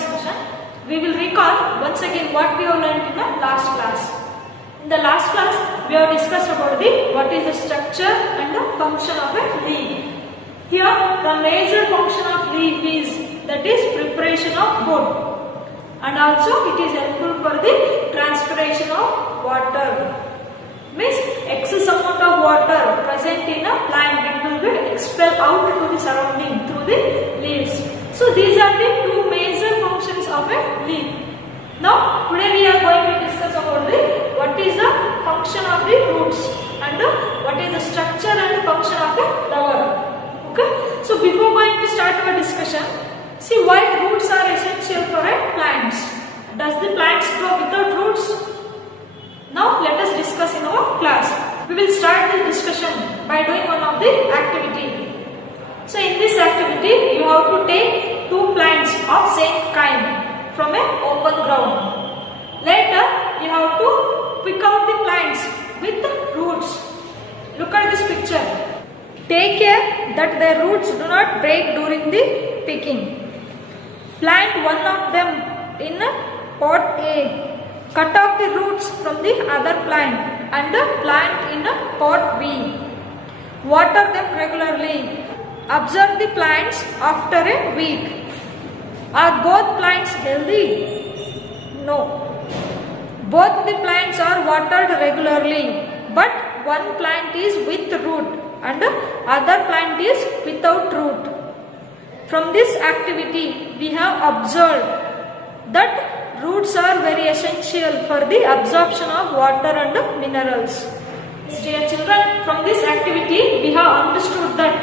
discussion. We will recall once again what we have learned in the last class. In the last class, we have discussed about what is the structure and the function of a leaf. Here, the major function of leaf is preparation of food, and also it is helpful for the transpiration of water. Means excess amount of water present in a plant, it will be expelled out to the surrounding through the leaves. So these are the two major functions of a leaf. Now today we are going to discuss about what is the function of the roots and what is the structure and function of a flower. Okay. So before going to start our discussion, see why roots are essential for a plants. Does the plants grow without roots? Now let us discuss in our class. We will start the discussion by doing one of the activity. So in this activity, you have to take two plants of same kind from an open ground. Later, you have to pick out the plants with roots. Look at this picture. Take care that their roots do not break during the picking. Plant one of them in pot A. Cut off the roots from the other plant and plant in pot B. Water them regularly. Observe the plants after a week. Are both plants healthy? No. Both the plants are watered regularly, but one plant is with root and other plant is without root. From this activity, we have observed that roots are very essential for the absorption of water and minerals. Dear children, from this activity we have understood that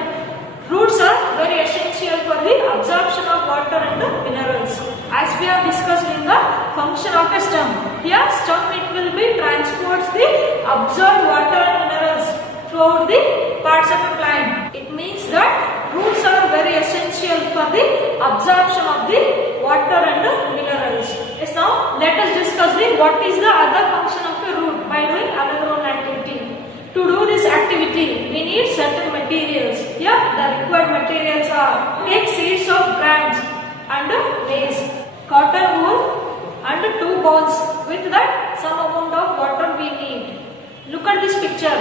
roots are very essential for the absorption of water and minerals. As we have discussed in the function of a stem, here stem it will be transports the absorbed water and minerals throughout the parts of a plant. It means that roots are very essential for the absorption of the water and minerals. Yes, now let us discuss what is the other function of a root by doing another one activity. To do this activity, we need certain materials. Here, the required materials are: take seeds of grams and maize, cotton wool and 2 bowls. With that, some amount of water we need. Look at this picture.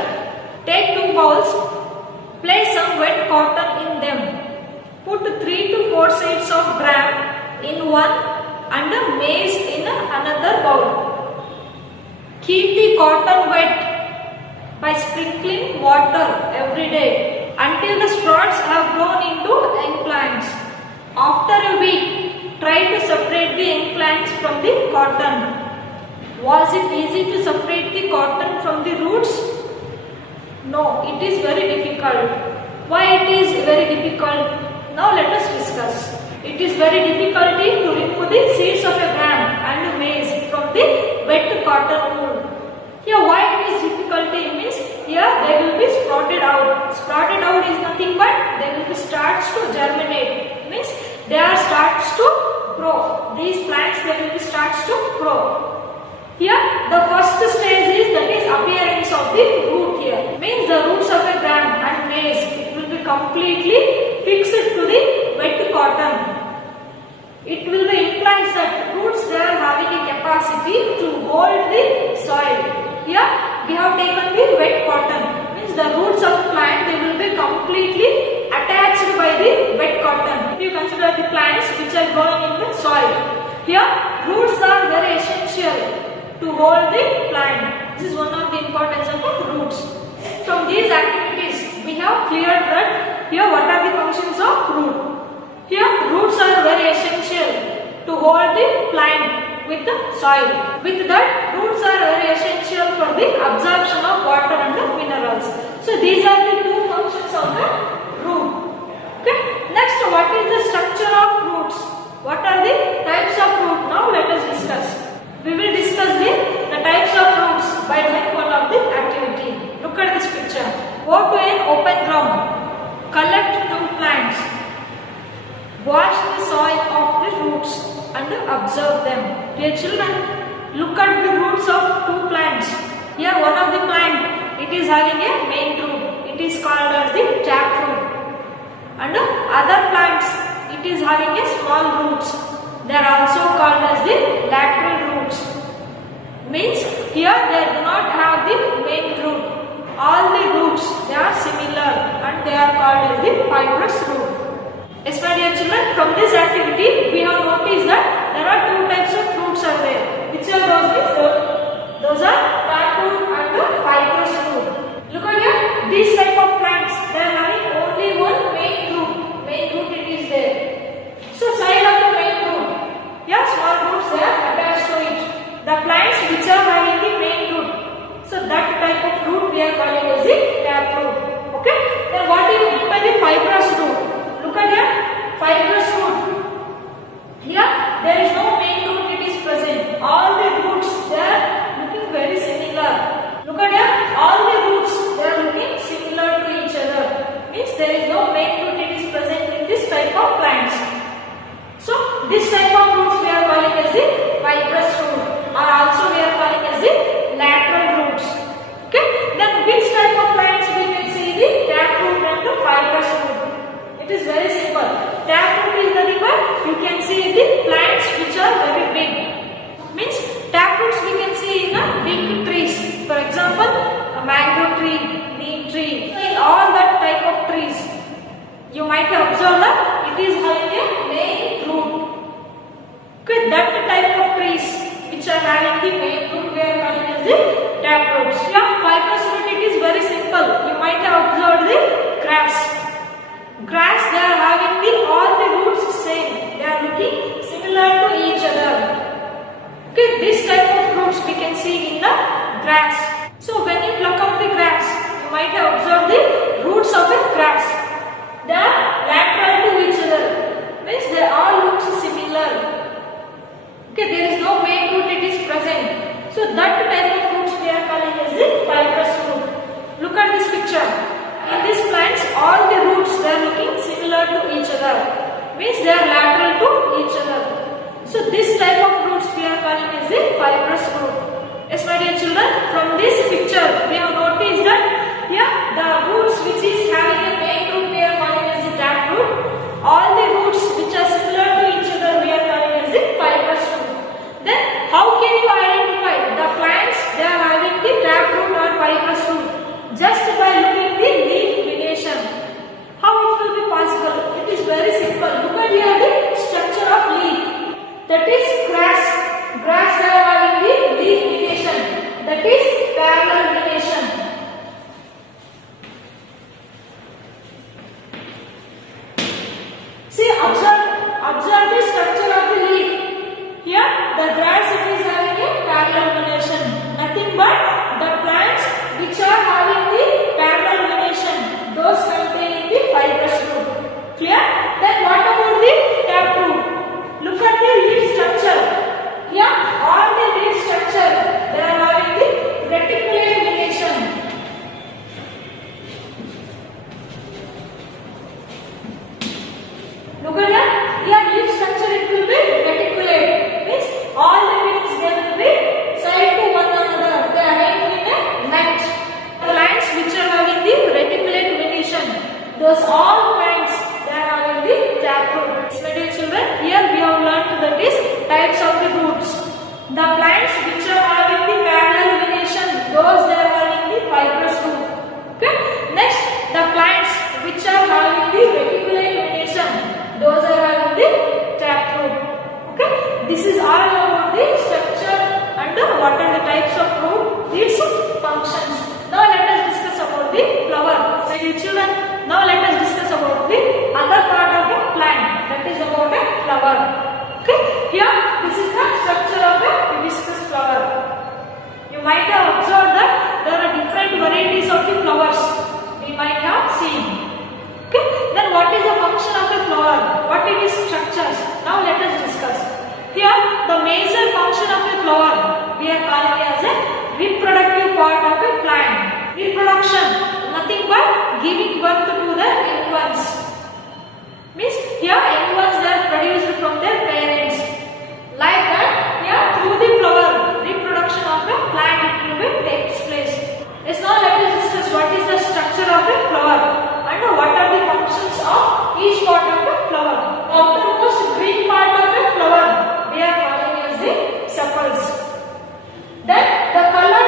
Take 2 bowls, place some wet cotton in them. Put 3 to 4 seeds of gram in one and maize in another bowl. Keep the cotton wet by sprinkling water every day until the sprouts have grown into young plants. After a week, try to separate the young plants from the cotton. Was it easy to separate the cotton from the roots? No, it is very difficult. Why it is very difficult? Now let us discuss. It is very difficult to remove the seeds of a gram and maize from the wet cotton wool. Here why it is difficulty means here they will be sprouted out. Sprouted out is nothing but they will be starts to germinate. Means they are starts to grow. These plants they will be starts to grow. Here the first stage is appearance of the root here. Means the roots of a gram and maize it will be completely fixed to the wet cotton. It will be implies that roots they are having a capacity to hold the soil. Here we have taken the wet cotton. Means the roots of the plant they will be completely attached by the wet cotton. If you consider the plants which are growing in the soil, here roots are very essential to hold the plant. This is one of the importance of the roots. From these activities we have cleared that here what are the functions of root. Here roots are very essential to hold the plant with the soil. With that, roots are very essential for the absorption of water and minerals. So these are the two functions of the root. Okay. Next, what is the structure of roots? What are the types of root? Now let us discuss. We will discuss the types of roots by doing one of the activity. Look at this picture. Go to an open ground. Collect 2 plants. Wash the soil of the roots and observe them. Dear children, look at the roots of 2 plants. Here one of the plant, it is having a main root. It is called as the taproot. And other plants, it is having a small roots. They are also here they do not have the main root. All the roots they are similar and they are called as the fibrous root. Yes, my dear children, from this activity we have noticed that there are two types of roots are there. Which are those? Those are taproot and the fibrous root. Look at here, these type of plants they are having only one main root. Main root it is there. So side of the main root, yeah, small roots they are attached to it. The plants which are having the main root, so that type of root we are calling as the taproot. Okay. Then what do you mean by the fibrous root? Look at here, fibrous root. Here there is no main root it is present. All the roots they are looking very similar. Look at here, all the roots they are looking similar to each other. Means there is no main root it is present in this type of plants. So this type of roots we are calling as the fibrous root, or also we are calling as the lateral roots. Okay. Then which type of plants we can see the taproot and the fibrous root? It is very simple. Taproot is nothing but you can see the plants which are very big. Means taproots we can see in big trees. For example, a mango tree, neem tree. In all that type of trees, you might have observed that it is having a main root. Okay, that type of trees which are having the main root we are calling as the taproots. Yeah, fibrous root it is very simple. You might have observed the grass. Grass they are having the all the roots same. They are looking similar to each other. Okay, this type of roots we can see in the grass. So when you pluck out the grass, you might have observed the roots of the grass. They are lateral to each other. Means they all look similar. Okay, there is no main root it is present. So that type of roots we are calling as the fibrous root. Look at this picture. In these plants, all the roots they are looking similar to each other. Means they are lateral to each other. So this type of roots we are calling as the fibrous root. Yes, my dear children, from this picture we have noticed that here the roots which is having a main root we are calling as the taproot. All the roots which are similar to each other we are calling as the fibrous root. Then how can you identify the plants they are having the taproot or fibrous root? Just by looking the leaf venation. How it will be possible? It is very simple. Look at here the structure of leaf. That is grass. Grass they are having the leaf venation. That is parallel venation. See, observe the structure of the leaf. Here, the grass it is having a parallel venation. Nothing but the plants which are having the parallel venation, those containing the fibrous root. Clear? Then what about the taproot? Look at the leaf structure. Here, all the leaf structure they are having the reticulate venation. Look at that. Here, leaf structure it will be reticulate. Means all the leaves they will be side to one another. They are arranged in a net. Plants which are having the reticulate venation, those all plants they are having the taproot. My dear children, here we have learned that is types of the roots. The plants which are having the parallel venation, those they are having the fibrous root. Okay. Next, the plants which are having the reticulate venation, those are having the taproot. Okay. This is all about the structure and what are the types of root, these functions. Now let us discuss about the flower. So dear children, now let us discuss about the other part of a plant, that is about a flower. Okay, here this is the structure of a hibiscus flower. You might have observed that there are different varieties of the flowers we might have seen. Okay, then what is the function of a flower? What it is structures? Now let us discuss. Here the major function of a flower we are calling as a reproductive part of a plant. Reproduction, nothing but giving birth to the young ones. Means here young ones they are produced from their parents. Like that, here through the flower, reproduction of a plant it will be takes place. Yes, now let us discuss what is the structure of a flower and what are the functions of each part of a flower. The outermost green part of a flower we are calling as the sepals. Then the color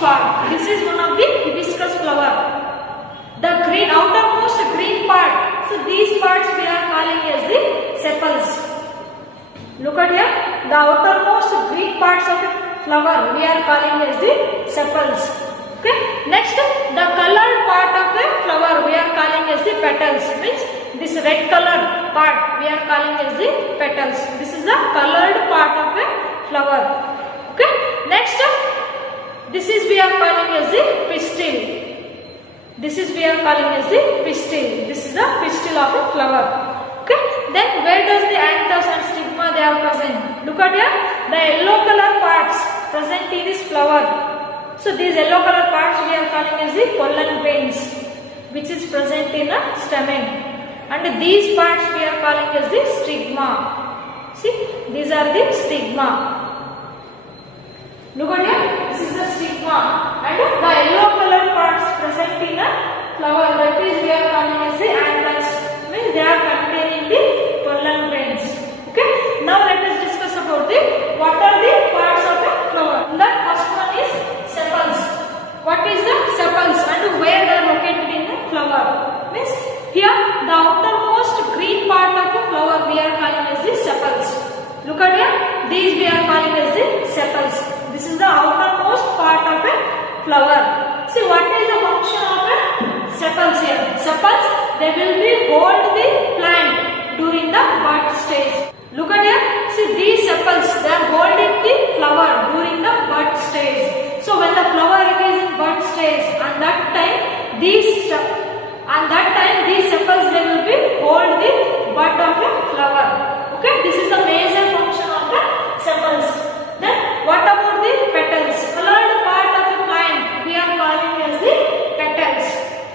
part. This is one of the hibiscus flower. The green outermost green part. So these parts we are calling as the sepals. Look at here. The outermost green parts of the flower we are calling as the sepals. Okay. Next, the colored part of the flower we are calling as the petals. Means this red colored part we are calling as the petals. This is the colored part of the flower. Okay. Next, this is we are calling as the pistil. This is we are calling as the pistil. This is the pistil of a flower. Okay. Then where does the anthers and stigma they are present? Look at here. The yellow color parts present in this flower. So these yellow color parts we are calling as the pollen grains, which is present in a stamen. And these parts we are calling as the stigma. See, these are the stigma. Look at here. This is the stigma, and the yellow color parts present in a flower, that is we are calling as the anthers. Means they are containing the pollen grains. Okay. Now let us discuss about the what are the parts of a flower. The first one is sepals. What is the sepals and where they are located in the flower? Means here the outermost green part of the flower we are calling as the sepals. Look at here. These we are calling as the sepals. This is the outermost part of a flower. See what is the function of a sepals here? Sepals, they will be hold the plant during the bud stage. Look at here. See these sepals, they are holding the flower during the bud stage. So when the flower is in bud stage, and that time these sepals they will be hold the bud of a flower. Okay, this is the major function of the sepals. Then what about the petals? Colored part of a plant we are calling as the petals.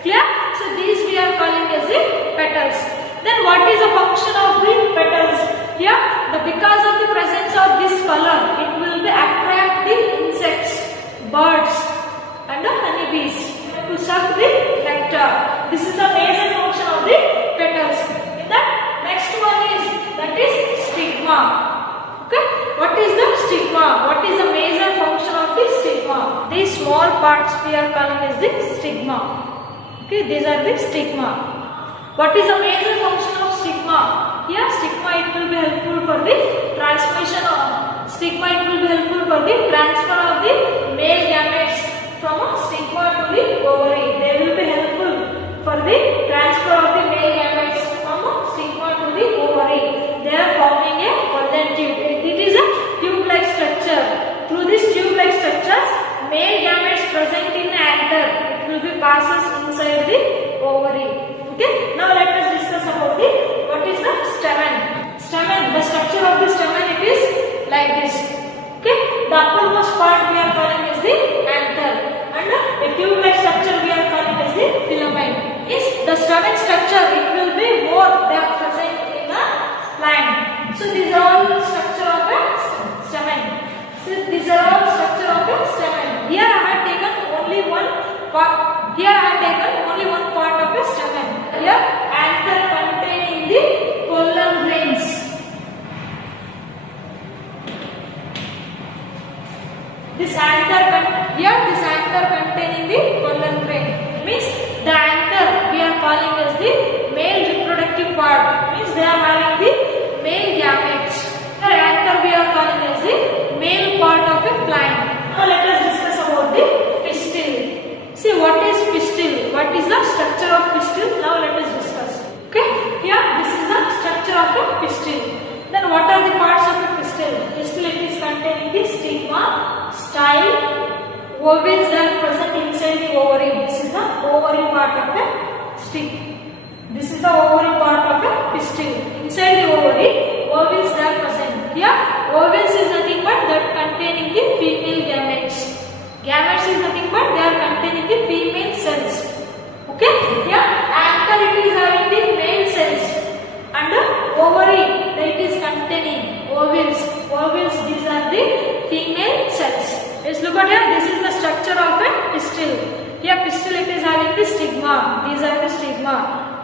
Clear? So these we are calling as the petals. Then what is the function of the petals? Here, because of the presence of this color, it will be attract the insects, birds, and the honeybees to suck the nectar. This is the major function of the petals. In that, next one is that is stigma. Okay, what is the stigma? What is the major function of the stigma? These small parts we are calling as the stigma. Okay, these are the stigma. What is the major function of stigma? Here, stigma it will be helpful for the transmission of stigma. It will be helpful for the transfer of the male gametes from a stigma to the ovary. They will be helpful for the transfer of the male gametes from a stigma to the ovary. They are forming a pollen tube. It is a tube-like structure. Through this tube-like structures, male gametes present in the anther, it will be passes inside the ovary. Okay. Now let us discuss about the what is the stamen. Stamen. The structure of the stamen it is like this. Okay. The uppermost part we are calling as the anther, and the tube-like structure we are calling as the filament. Is the stamen structure? It will be more they are present in the plant. So these are all structure of a stamen. So these are all structure of a stamen. Here I have taken only one part. Here I have taken only one part of a stamen. Here anther containing the pollen grains. This anther containing the pollen grain. Means the anther we are calling as the male reproductive part. Means they are having the male gametes. The anther we are calling as the male part of a plant. Now let us discuss about the pistil. See what is pistil? What is the structure of pistil? Now let us discuss. Okay, here this is the structure of a pistil. Then what are the parts of a pistil? Pistil it is containing the stigma, style, ovules that are present inside the ovary. This is the ovary part of a stick. This is the ovary part of a pistil. Inside the ovary, ovules that are present. Here, ovules is nothing but that containing the female gametes. Gametes is nothing but they are containing the female cells. Okay? Here, anther it is having the male cells, and the ovary that is containing ovules. Ovules these are the female cells. Let's look at here. This is the structure of a pistil. Here, pistil it is having the stigma. These are the stigma,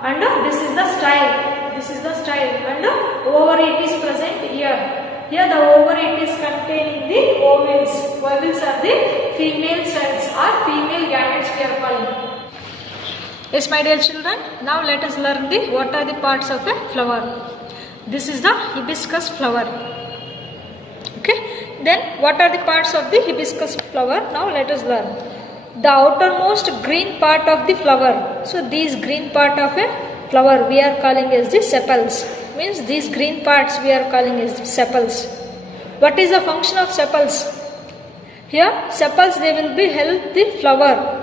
and this is the style. This is the style, and the ovary it is present here. Here the ovary it is containing the ovules. Ovules are the female cells or female gametes we are calling. Yes, my dear children, now let us learn what are the parts of a flower. This is the hibiscus flower. Okay, then what are the parts of the hibiscus flower? Now let us learn. The outermost green part of the flower. So these green part of a flower we are calling as the sepals. Means these green parts we are calling as the sepals. What is the function of sepals? Here sepals they will be held the flower.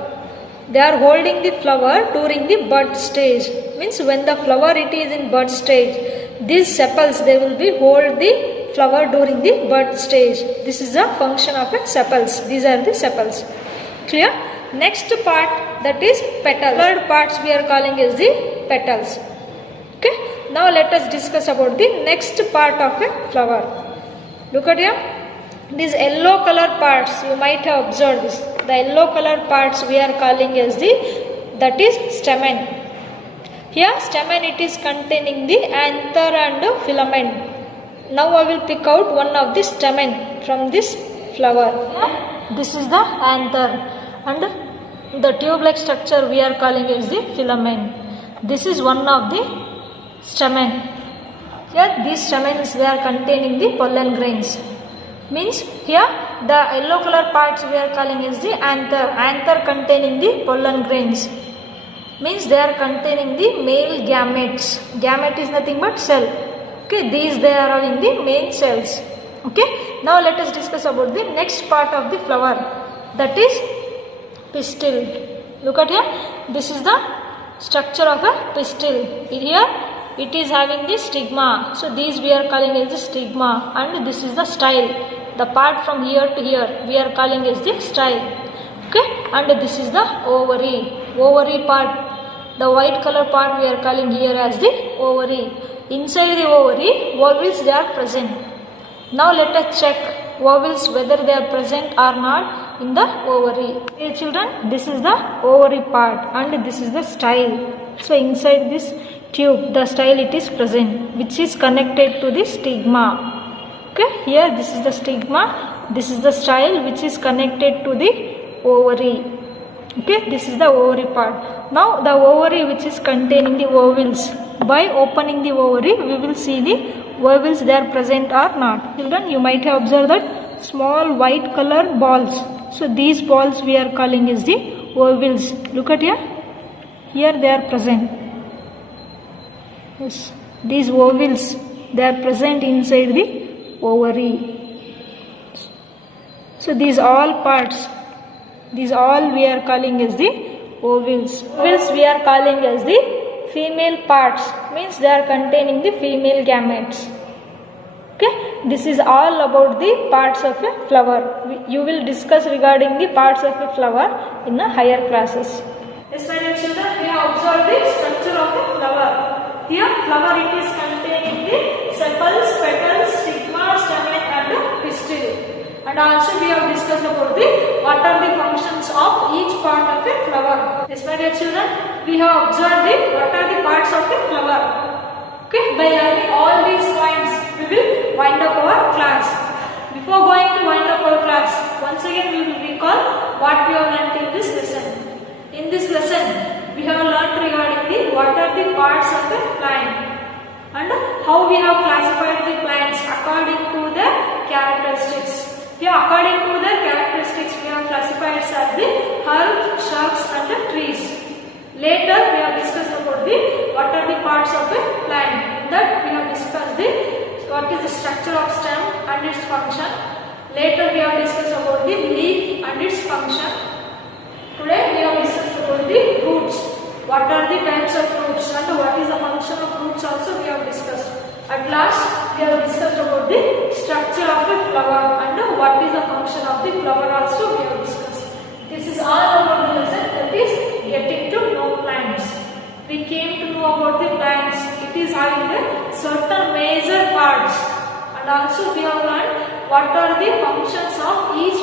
They are holding the flower during the bud stage. Means when the flower it is in bud stage, these sepals they will be hold the flower during the bud stage. This is the function of a sepals. These are the sepals. Clear? Next part, that is petal. Third parts we are calling as the petals. Okay. Now let us discuss about the next part of a flower. Look at here. These yellow color parts, you might have observed this. The yellow color parts we are calling as that is stamen. Here stamen it is containing the anther and filament. Now I will pick out one of the stamen from this flower. This is the anther and the tube-like structure we are calling as the filament. This is one of the stamen. Here these stamens they are containing the pollen grains. Means here the yellow color parts we are calling as the anther. Anther containing the pollen grains. Means they are containing the male gametes. Gamete is nothing but cell. Okay, these they are all in the main cells. Okay, now let us discuss about the next part of the flower, that is pistil. Look at here, this is the structure of a pistil. Here it is having the stigma, so these we are calling as the stigma, and this is the style. The part from here to here we are calling as the style. Okay, and this is the ovary part. The white color part we are calling here as the ovary. Inside the ovary, ovules they are present. Now let us check ovules whether they are present or not in the ovary. Okay children, this is the ovary part and this is the style. So inside this tube, the style it is present, which is connected to the stigma. Okay, here this is the stigma, this is the style which is connected to the ovary. Okay, this is the ovary part. Now the ovary which is containing the ovules. By opening the ovary, we will see the ovules they are present or not. Children, you might have observed that small white color balls. So these balls we are calling as the ovules. Look at here. Here they are present. Yes, these ovules they are present inside the ovary. So these all parts, these all we are calling as the ovules. Ovules we are calling as the female parts, means they are containing the female gametes. Okay, this is all about the parts of a flower. You will discuss regarding the parts of a flower in the higher classes. Yes, my dear children, we have observed the structure of a flower. Here, flower it is containing the sepals, petals, stigma, stamen and pistil. And also we have discussed about what are the functions of each part of a flower. Yes, my dear children, we have observed what are the parts of a flower. Okay, by learning all these points, we will wind up our class. Before going to wind up our class, once again we will recall what we have learnt in this lesson. In this lesson, we have learnt regarding what are the parts of a plant and how we have classified the plants according to their characteristics. Here, according to the characteristics, we have classified as the herbs, shrubs and the trees. Later, we have discussed about what are the parts of a plant. In that, we have discussed what is the structure of stem and its function. Later, we have discussed about the leaf and its function. Today, we have discussed about the roots. What are the types of roots and what is the function of roots also we have discussed. At last, we have discussed about the structure of a flower and what is the function of the flower also we have discussed. This is all about the lesson, that is getting to know plants. We came to know about the plants. It is having the certain major parts, and also we have learned what are the functions of each